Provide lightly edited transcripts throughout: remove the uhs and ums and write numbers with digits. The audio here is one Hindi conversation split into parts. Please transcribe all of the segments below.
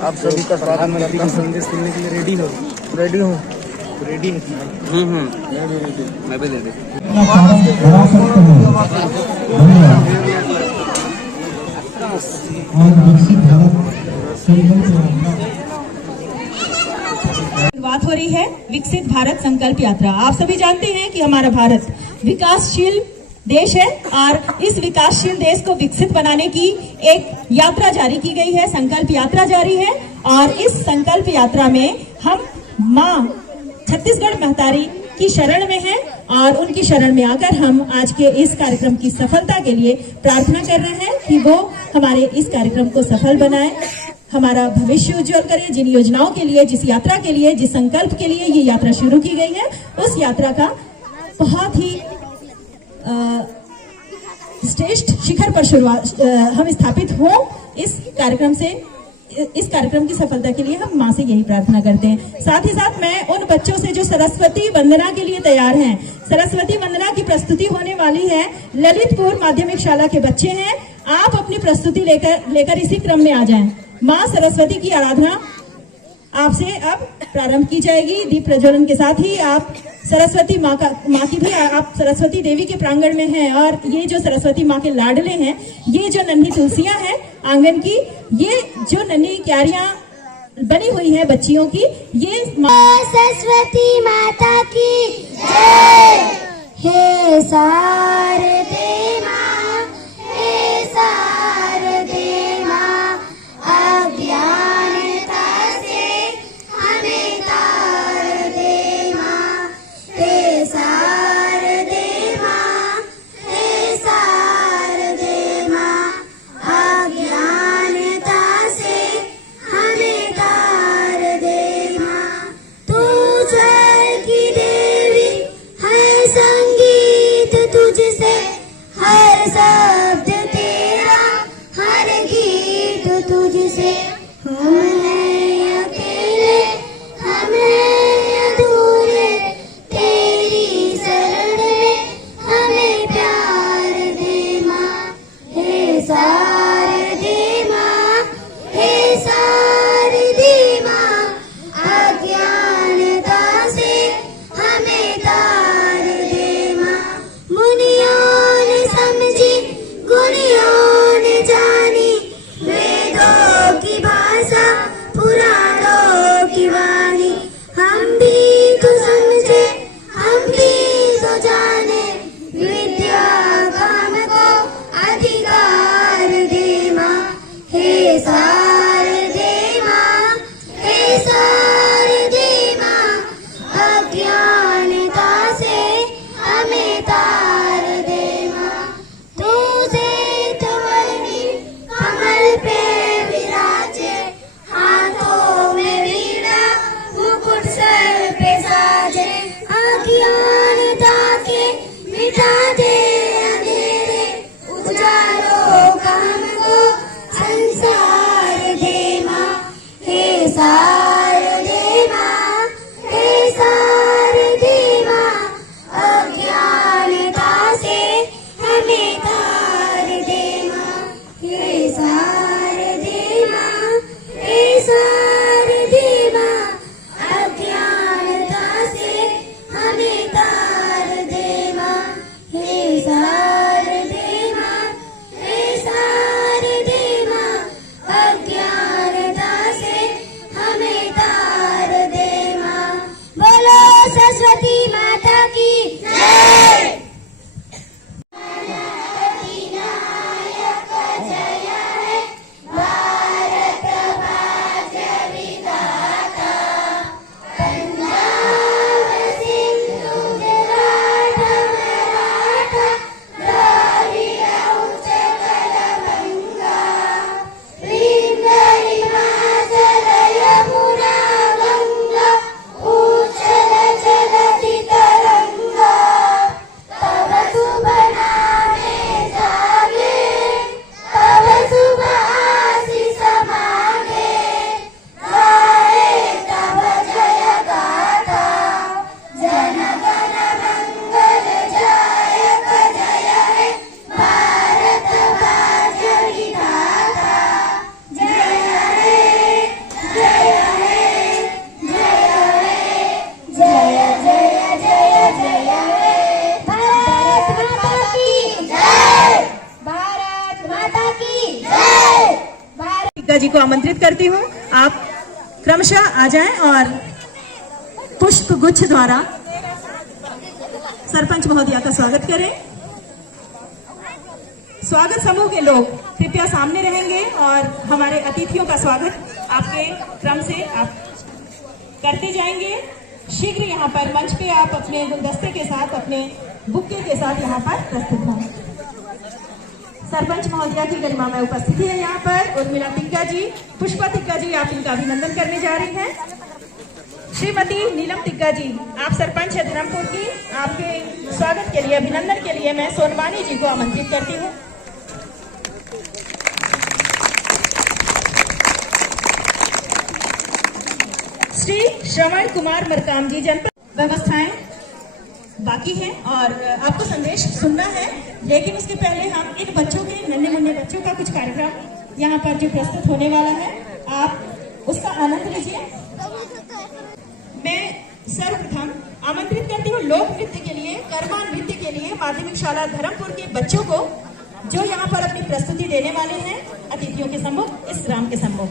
आप सभी का प्रधानमंत्री का संदेश सुनने के लिए रेडी हो? रेडी हूँ। रेडी है? मैं भी रेडी। बात हो रही है विकसित भारत संकल्प यात्रा। आप सभी जानते हैं कि हमारा भारत विकासशील देश है और इस विकासशील देश को विकसित बनाने की एक यात्रा जारी की गई है, संकल्प यात्रा जारी है। और इस संकल्प यात्रा में हम माँ छत्तीसगढ़ महतारी की शरण में हैं और उनकी शरण में आकर हम आज के इस कार्यक्रम की सफलता के लिए प्रार्थना कर रहे हैं कि वो हमारे इस कार्यक्रम को सफल बनाए, हमारा भविष्य उज्जवल करे। जिन योजनाओं के लिए, जिस यात्रा के लिए, जिस संकल्प के लिए ये यात्रा शुरू की गई है, उस यात्रा का बहुत ही श्रेष्ठ शिखर पर शुरुआत हम स्थापित हो। इस कार्यक्रम की सफलता के लिए हम माँ से यही प्रार्थना करते हैं। साथ ही साथ मैं उन बच्चों से जो सरस्वती वंदना के लिए तैयार हैं, सरस्वती वंदना की प्रस्तुति होने वाली है, ललितपुर माध्यमिक शाला के बच्चे हैं, आप अपनी प्रस्तुति लेकर इसी क्रम में आ जाएं। माँ सरस्वती की आराधना आपसे अब प्रारंभ की जाएगी। दीप प्रज्वलन के साथ ही आप सरस्वती माँ की भी आप सरस्वती देवी के प्रांगण में हैं और ये जो सरस्वती माँ के लाडले हैं, ये जो नन्ही तुलसियां हैं आंगन की, ये जो नन्ही क्यारियां बनी हुई है बच्चियों की, ये सरस्वती माता की जय। हे शारदे माँ, हे शारदे माँ, अज्ञानता से हमें तार दे माँ। हे शारदे माँ, हे शारदे माँ, अज्ञानता से हमें तार दे माँ। तू स्वर्ग की देवी है, संगीत तुझसे, हर शब्द तेरा, हर गीत तुझसे। हम हैं अकेले, हम हैं अधूरे, तेरी शरण में हमें प्यार दे माँ। हे शारदे माँ, हे शारदे माँ, अज्ञानता से हमें तार दे माँ। मुनियों ने समझी, गुनियों ने जानी, वेदों की भाषा, पुराणों की वाणी। हम भी तो समझे, हम भी तो जाने, विद्या का हमको अधिकार दे माँ। हे शारदे माँ, हे शारदे माँ, अज्ञानता से हमें तार दे माँ। तू श्वेत वर्णी कमल पे विराजे, हाथों में वीणा, मुकुट सर पे साजे। अज्ञानता के मिटा दे अंधेरे, उजालों का हमको संसार दे माँ। हे शारदे माँ, हे शारदे माँ, अज्ञानता से हमें तार दे माँ। हे शारदे माँ, हे शारदे माँ, अज्ञानता से हमें तार दे माँ। हे शारदे माँ, हे शारदे माँ, अज्ञानता से हमें तार दे माँ। बोलो सरस्वती माता की जय। टिक्का जी को आमंत्रित करती हूँ। आप क्रमशः आ जाएं और पुष्प गुच्छ द्वारा सरपंच महोदया का स्वागत करें। स्वागत समूह के लोग कृपया सामने रहेंगे और हमारे अतिथियों का स्वागत आपके क्रम से आप करते जाएंगे। शीघ्र यहाँ पर मंच पे आप अपने गुलदस्ते के साथ, अपने बुक्के के साथ यहाँ पर प्रस्तुत हों। सरपंच महोदया की गरिमा में उपस्थिति है यहाँ पर उर्मिला टिक्का जी, पुष्पा टिक्का जी, आप इनका अभिनंदन करने जा रही हैं। श्रीमती नीलम टिक्का जी, आप सरपंच है धर्मपुर की, आपके स्वागत के लिए, अभिनंदन के लिए मैं सोनवानी जी को आमंत्रित करती हूँ। श्री श्रवण कुमार मरकाम जी, जनपद व्यवस्थाएं बाकी हैं और आपको संदेश सुनना है, लेकिन उसके पहले हम इन बच्चों के, नन्हे मुन्ने बच्चों का कुछ कार्यक्रम यहाँ पर जो प्रस्तुत होने वाला है, आप उसका आनंद लीजिए। मैं सर्वप्रथम आमंत्रित करती हूँ लोक नृत्य के लिए, कर्मा नृत्य के लिए माध्यमिक शाला धर्मपुर के बच्चों को, जो यहाँ पर अपनी प्रस्तुति देने वाले हैं अतिथियों के सम्मुख, इस ग्राम के सम्मुख।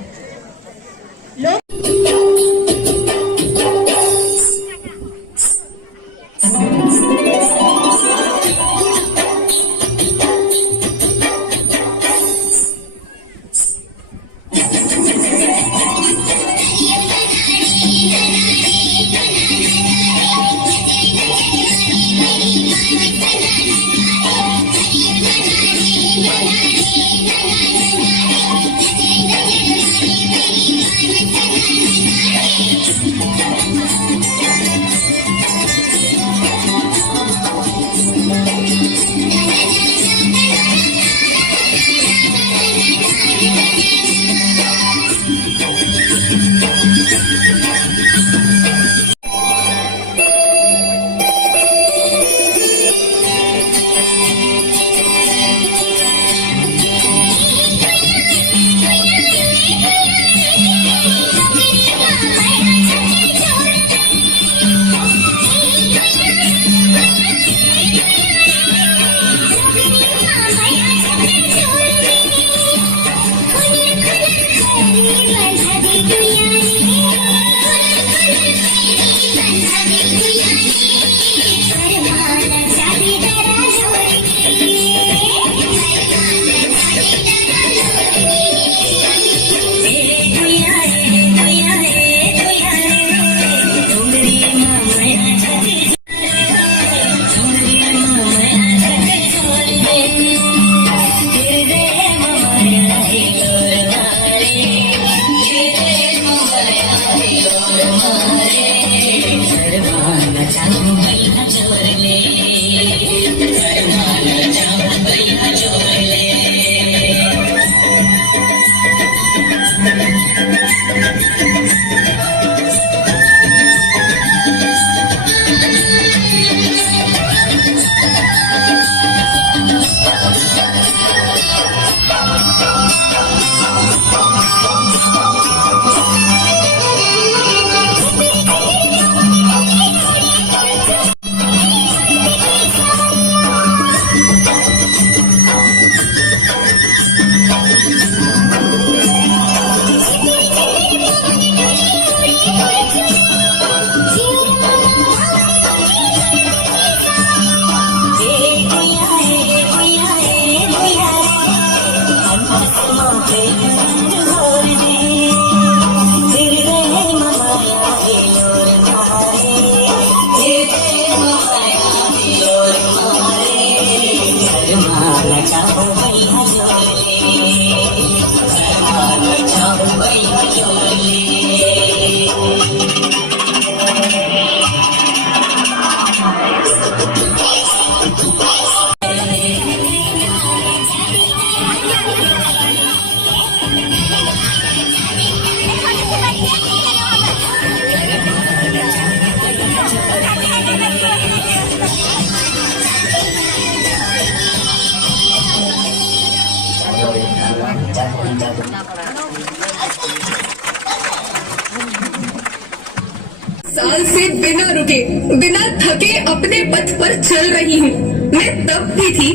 साल से बिना रुके, बिना थके अपने पथ पर चल रही हूँ। मैं तब भी थी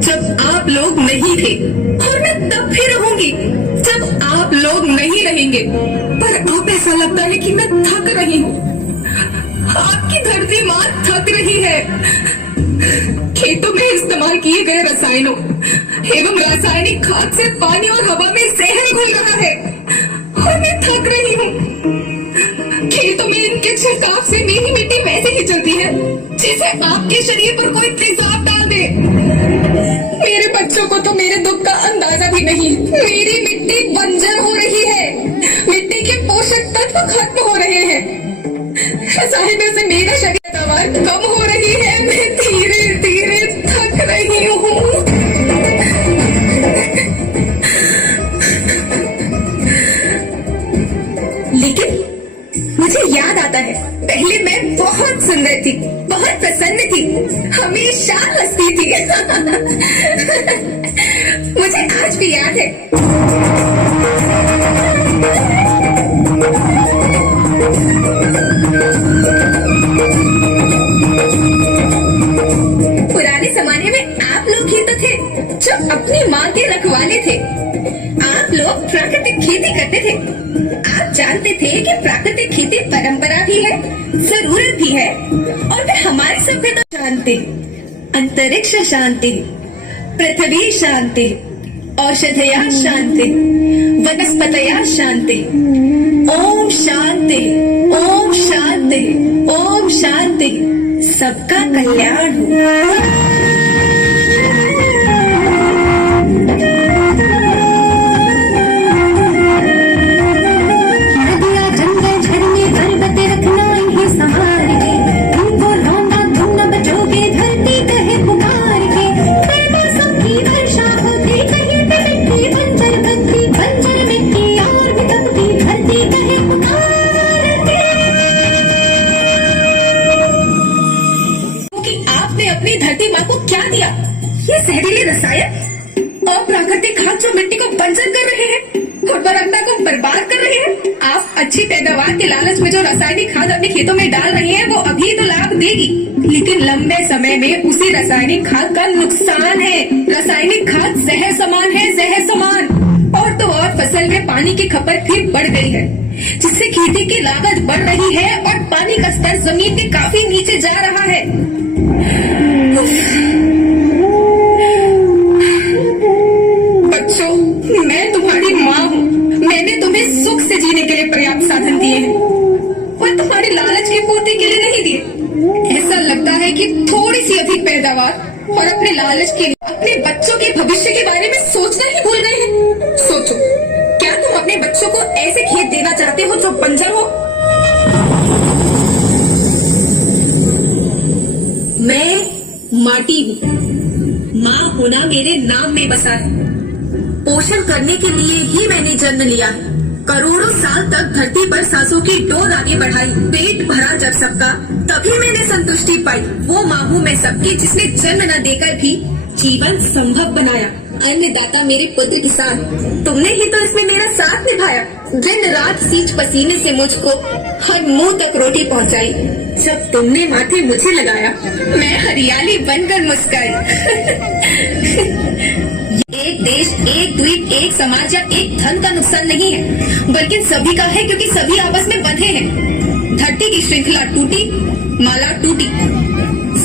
जब आप लोग नहीं थे, और मैं तब भी रहूंगी जब आप आप लोग नहीं रहेंगे, पर अब ऐसा लगता है कि मैं थक रही हूँ। आपकी धरती माँ थक रही है। खेतों में इस्तेमाल किए गए रसायनों एवं रासायनिक खाद से पानी और हवा में जहर घुल रहा है और मैं थक रही हूँ। खेतों में इनके छिड़काव से मेरी मिट्टी वैसे ही चलती है जैसे आपके शरीर पर कोई तेजाब डाल दे। मेरे बच्चों को तो मेरे दुख का अंदाजा भी नहीं। मेरी मिट्टी बंजर हो रही है, मिट्टी के पोषक तत्व खत्म हो रहे हैं, रसायनों से मेरा शरीर पैदावार कम हो रही है। मैं धीरे धीरे थक रही हूँ। लेकिन मुझे याद आता है, पहले मैं बहुत सुंदर थी, बहुत प्रसन्न थी, हमेशा हंसती थी। मुझे आज भी याद है। पुराने जमाने में आप लोग ही तो थे जो अपनी माँ के रखवाले थे। आप लोग प्राकृतिक खेती करते थे। आप जानते थे कि प्राकृतिक खेती परंपरा भी है, जरूरत भी है, और वे हमारी सभ्यता शांति, अंतरिक्ष शांति, पृथ्वी शांति, औषधया शांति, वनस्पतया शांति। ओम शांति, ओम शांति, ओम शांति। सबका कल्याण हो। अपनी धरती माँ को क्या दिया? ये जहरीले रसायन और प्राकृतिक खाद जो मिट्टी को बंजर कर रहे हैं, उर्वरकता को बर्बाद कर रहे हैं। आप अच्छी पैदावार के लालच में जो रासायनिक खाद अपने खेतों में डाल रही हैं, वो अभी तो लाभ देगी, लेकिन लंबे समय में उसी रासायनिक खाद का नुकसान है। रासायनिक खाद जहर समान है, जहर समान। और तो और फसल में पानी की खपत फिर बढ़ गई है, जिससे खेती की लागत बढ़ रही है और पानी का स्तर जमीन के काफी नीचे जा रहा है। बच्चों, मैं तुम्हारी माँ हूँ। मैंने तुम्हें सुख से जीने के लिए पर्याप्त साधन दिए हैं, और तुम्हारी लालच की पूर्ति के लिए नहीं दिए। ऐसा लगता है कि थोड़ी सी अधिक पैदावार और अपने लालच के लिए अपने बच्चों के भविष्य के बारे में सोचना ही भूल गए हैं। सोचो, क्या तुम अपने बच्चों को ऐसे खेत देना चाहते हो जो बंजर हो? मैं माटी हूँ। माँ होना मेरे नाम में बसा है। पोषण करने के लिए ही मैंने जन्म लिया है। करोड़ों साल तक धरती पर सांसों की डोर आगे बढ़ाई, पेट भरा जब सबका, तभी मैंने संतुष्टि पाई। वो माँ हूँ मैं सबकी, जिसने जन्म न देकर भी जीवन संभव बनाया। अन्नदाता मेरे पुत्र किसान, तुमने ही तो इसमें मेरा साथ निभाया। दिन रात सींच पसीने से मुझको हर मुंह तक रोटी पहुंचाई। जब तुमने माथे मुझे लगाया, मैं हरियाली बनकर मुस्कुराई। एक देश, एक द्वीप, एक समाज या एक धन का नुकसान नहीं है, बल्कि सभी का है, क्योंकि सभी आपस में बंधे हैं। धरती की श्रृंखला टूटी, माला टूटी,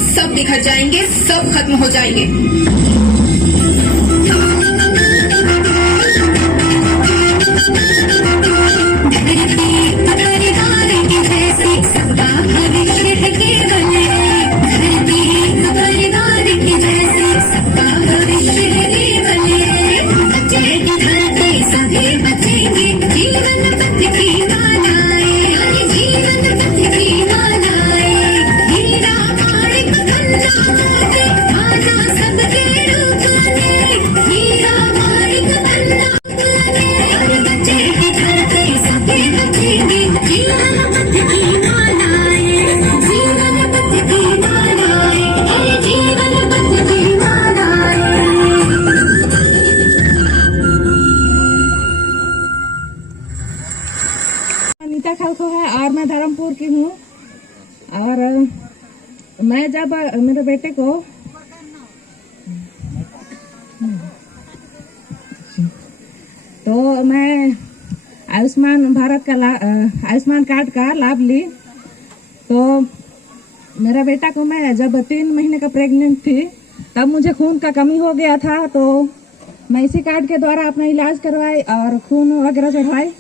सब बिखर जाएंगे, सब खत्म हो जाएंगे। खालको है और मैं धर्मपुर की हूँ। और मैं जब मेरे बेटे को तो मैं आयुष्मान कार्ड का लाभ ली। तो मेरा बेटा को मैं जब 3 महीने का प्रेग्नेंट थी तब मुझे खून का कमी हो गया था, तो मैं इसी कार्ड के द्वारा अपना इलाज करवाई और खून वगैरह चढ़वाई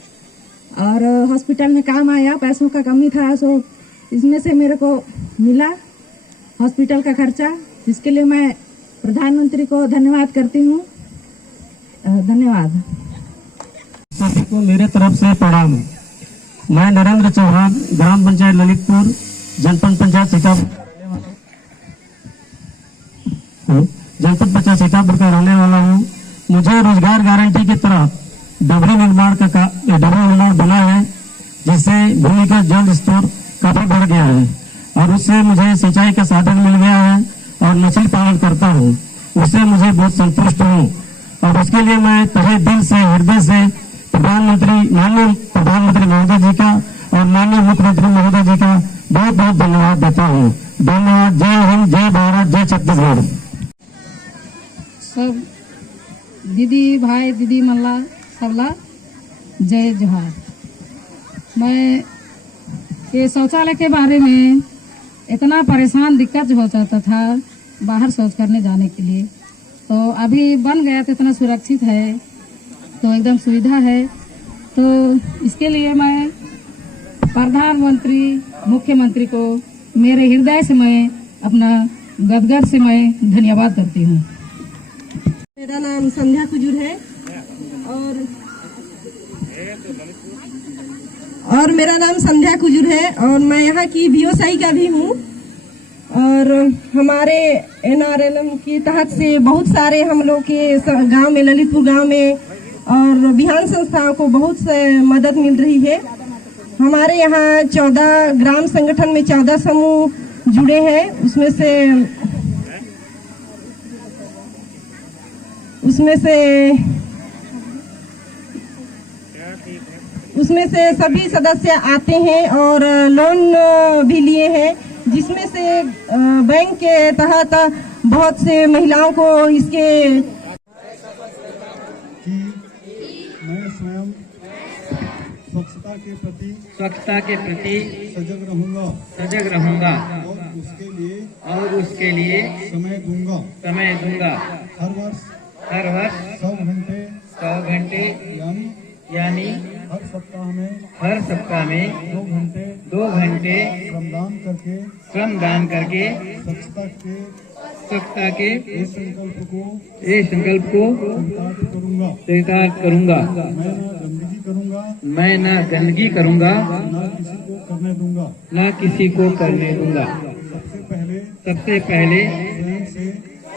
और हॉस्पिटल में काम आया। पैसों का कमी था, सो इसमें से मेरे को मिला हॉस्पिटल का खर्चा, जिसके लिए मैं प्रधानमंत्री को धन्यवाद करती हूँ। धन्यवाद। सभी को मेरे तरफ से प्रणाम। मैं नरेंद्र चौहान, ग्राम पंचायत ललितपुर, जनपद पंचायत सीतापुर का रहने वाला हूँ। मुझे रोजगार गारंटी की तरह डबरी निर्माण बना है, जिससे भूमिगत जल स्तर काफी बढ़ गया है और उससे मुझे सिंचाई का साधन मिल गया है और मछली पालन करता हूँ। उससे मुझे बहुत संतुष्ट हूँ और उसके लिए मैं तहे दिल से, हृदय से माननीय प्रधानमंत्री महोदय जी का और माननीय मुख्यमंत्री महोदय जी का बहुत बहुत धन्यवाद देता हूँ। धन्यवाद। जय हिंद, जय भारत, जय छत्तीसगढ़। सब दीदी भाई दीदी मल्ला सबला जय जोहार। मैं ये शौचालय के बारे में इतना परेशान दिक्कत हो जाता था बाहर शौच करने जाने के लिए, तो अभी बन गया तो इतना सुरक्षित है, तो एकदम सुविधा है। तो इसके लिए मैं प्रधानमंत्री मुख्यमंत्री को मेरे हृदय से मैं अपना गदगद से मैं धन्यवाद करती हूँ। मेरा नाम संध्या कुजूर है और मेरा नाम संध्या कुजूर है और मैं यहाँ की VOSI का भी हूँ। और हमारे NRLM के तहत से बहुत सारे हम लोग के गांव में, ललितपुर गांव में और बिहान संस्थाओं को बहुत से मदद मिल रही है। हमारे यहाँ 14 ग्राम संगठन में 14 समूह जुड़े हैं। उसमें से सभी सदस्य आते हैं और लोन भी लिए हैं, जिसमें से बैंक के तहत बहुत से महिलाओं को इसके मैं स्वयं स्वच्छता के प्रति सजग रहूंगा और उसके लिए समय दूंगा। हर वर्ष 100 घंटे यानी हर सप्ताह में 2 घंटे श्रमदान करके स्वच्छता के इस संकल्प को स्वीकार करूंगा। मैं ना गंदगी करूंगा, ना किसी को करने दूंगा। सबसे पहले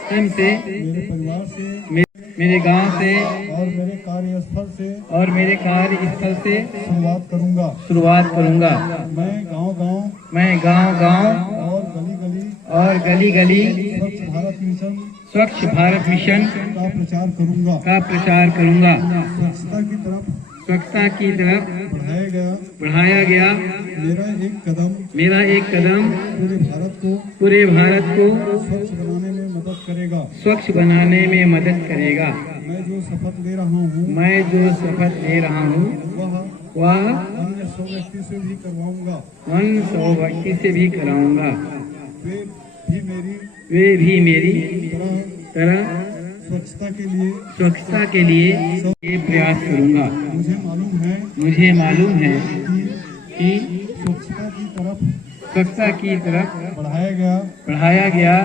स्वयं से, मेरे गांव से और मेरे कार्यस्थल से शुरुआत करूंगा। मैं गांव और गली स्वच्छ भारत मिशन का प्रचार करूंगा। स्वच्छता की तरफ बढ़ाया गया मेरा एक कदम पूरे भारत को स्वच्छ बनाने में मदद करेगा। मैं जो शपथ ले रहा हूँ वह अन्य 100 व्यक्ति से भी करवाऊंगा। वे भी मेरी तरह स्वच्छता के लिए प्रयास करूंगा। मुझे मालूम है कि स्वच्छता की तरफ बढ़ाया गया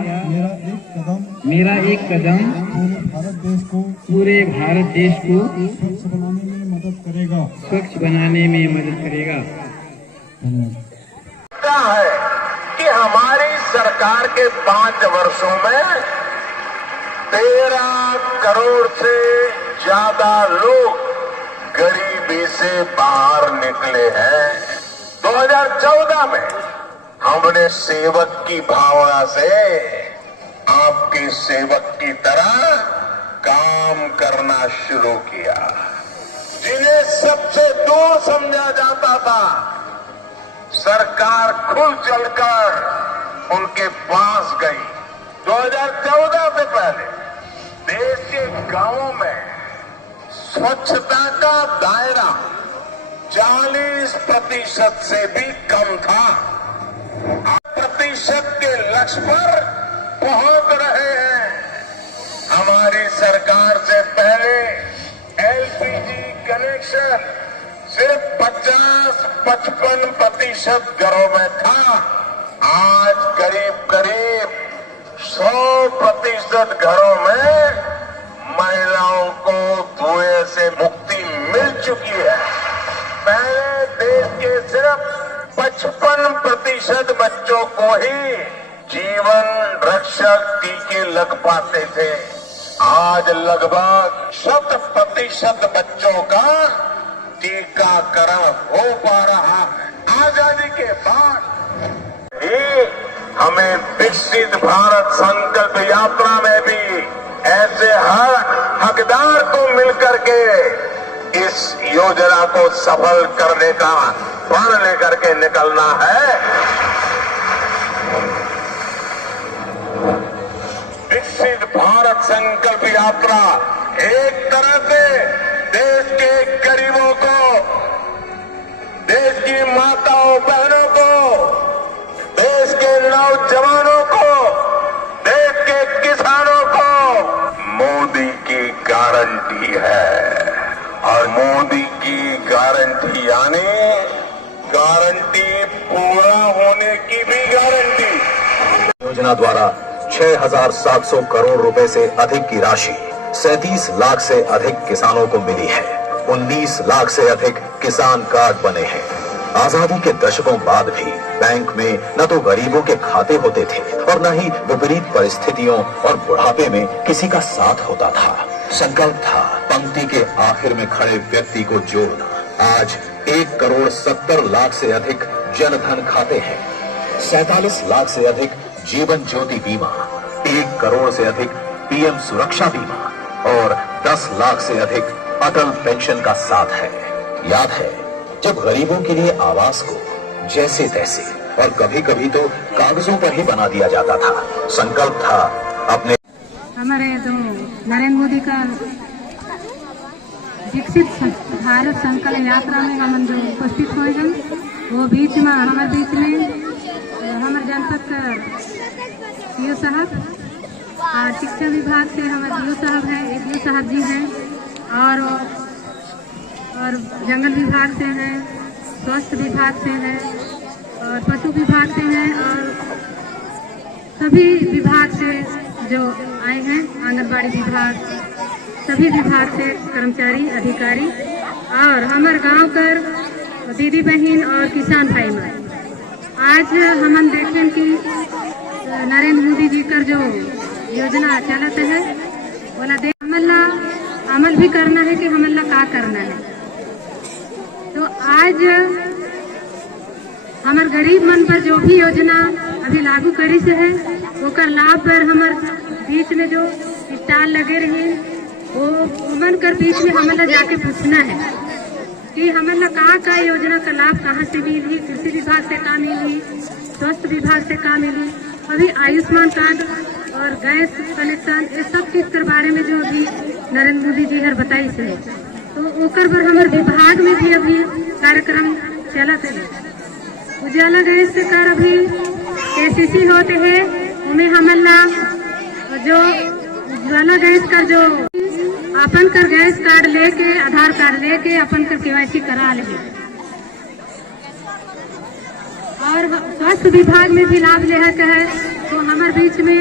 मेरा एक कदम पूरे भारत देश को स्वच्छ बनाने में मदद करेगा। है कि हमारी सरकार के 5 वर्षों में 13 करोड़ से ज्यादा लोग गरीबी से बाहर निकले हैं। 2014 में हमने सेवक की भावना से आपके सेवक की तरह काम करना शुरू किया। जिन्हें सबसे दूर समझा जाता था, सरकार खुल चलकर उनके पास गई। 2014 से पहले देश के गांवों में स्वच्छता का दायरा 40% से भी कम था। 8% के लक्ष्य पर पहुंच रहे हैं। हमारी सरकार से पहले एलपीजी कनेक्शन सिर्फ 50-55% घरों में था। आज करीब करीब 100% घरों में महिलाओं को धुएं से मुक्ति मिल चुकी है। पहले देश के सिर्फ 55% बच्चों को ही जीवन रक्षक टीके लग पाते थे। आज लगभग 100% बच्चों का टीकाकरण हो पा रहा है। आजादी के बाद भी हमें विकसित भारत संकल्प यात्रा में भी ऐसे हर हकदार को मिलकर के इस योजना को सफल करने का प्रण लेकर के निकलना है। विकसित भारत संकल्प यात्रा एक तरह से देश के गरीबों को, देश की माताओं बहनों को, देश के नौजवानों को, देश के किसानों को मोदी की गारंटी है। और मोदी की गारंटी यानी गारंटी पूरा होने की भी गारंटी। योजना द्वारा 6,700 करोड़ रुपए से अधिक की राशि 37 लाख से अधिक किसानों को मिली है। 19 लाख से अधिक किसान कार्ड बने हैं। आजादी के दशकों बाद भी बैंक में न तो गरीबों के खाते होते थे और न ही विपरीत परिस्थितियों और बुढ़ापे में किसी का साथ होता था। संकल्प था पंक्ति के आखिर में खड़े व्यक्ति को जोड़ना। आज 1,70,00,000 से अधिक जनधन खाते हैं। 47 लाख से अधिक जीवन ज्योति बीमा, 1 करोड़ से अधिक पीएम सुरक्षा बीमा और 10 लाख से अधिक अटल पेंशन का साथ है। याद है जब गरीबों के लिए आवास को जैसे तैसे और कभी कभी तो कागजों पर ही बना दिया जाता था। संकल्प था अपने हमारे जो नरेंद्र मोदी का विकसित भारत संकल्प यात्रा में हम जो उपस्थित हुए हैं वो बीच में हमारे बीच में हमारे जनपद का डीओ साहब और शिक्षा विभाग से हमारे डीओ साहब हैं, एक डीओ साहब जी हैं और जंगल विभाग से हैं, स्वास्थ्य विभाग से हैं और पशु विभाग से हैं और सभी विभाग से जो आए हैं, आंगनबाड़ी विभाग, सभी विभाग से कर्मचारी अधिकारी और हमारे गांव कर दीदी बहन और किसान भाई में आज हम देखें कि नरेंद्र मोदी जी का जो योजना चलत है बोला देख अमल भी करना है कि हमला का करना है। तो आज हमारे गरीब मन पर जो भी योजना अभी लागू करी से है वो कर लाभ पर हमारे बीच में जो स्टॉल लगे रहे वो उमन कर बीच में हमला जाके पूछना है कि हमला का योजना का लाभ कहाँ से मिली, कृषि विभाग से कहाँ मिली, स्वास्थ्य विभाग से कहाँ मिली, अभी आयुष्मान कार्ड और गैस कनेक्शन ये सब चीज के बारे में जो अभी नरेंद्र मोदी जी हर बताई से तो ओकर पर हमारे विभाग में भी अभी कार्यक्रम चलत है। उजाला गैस से कर अभी केसीसी होते हैं उन्हें हमला जो उजाला गैस का जो अपन कर गैस कार्ड लेके आधार कार्ड लेके अपन कर केवाईसी करा ले और स्वास्थ्य विभाग में भी लाभ ले है तो हमारे बीच में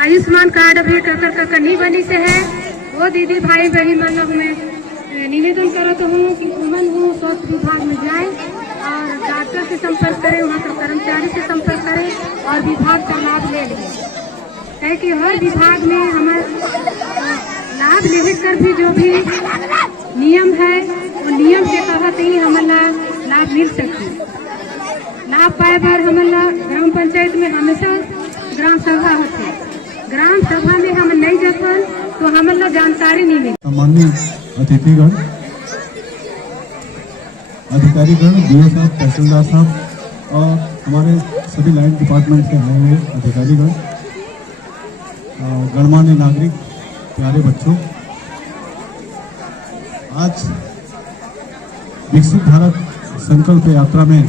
आयुष्मान कार्ड अभी कर नहीं बनी से है वो दीदी भाई बहन मन में निवेदन करत हूँ कि उमन वो स्वास्थ्य विभाग में जाए और डॉक्टर से संपर्क करें, वहाँ के कर्मचारी से संपर्क करें और विभाग का लाभ ले लें। है कि हर विभाग में हमारे लाभ लेने कर भी जो भी नियम है वो नियम के तहत ही हमारा लाभ मिल सकती। लाभ पाए बार हमारा ग्राम पंचायत में हमेशा ग्राम सभा होती है। ग्राम सभा में हम नहीं जाते तो हमारा जानकारी नहीं मिलती। सामान्य अतिथिगण, अधिकारीगण, डीओ साहब, तहसीलदार साहब और हमारे सभी लाइन डिपार्टमेंट से आए हुए अधिकारीगण, गणमान्य नागरिक, प्यारे बच्चों, आज विकसित भारत संकल्प यात्रा में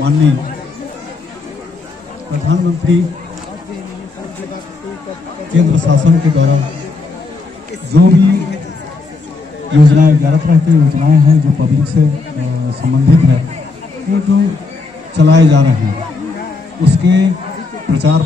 माननीय प्रधानमंत्री केंद्र शासन के द्वारा जो भी योजनाएं 11 तरह की योजनाएं हैं जो पब्लिक से संबंधित है वो जो चलाए जा रहे हैं उसके प्रचार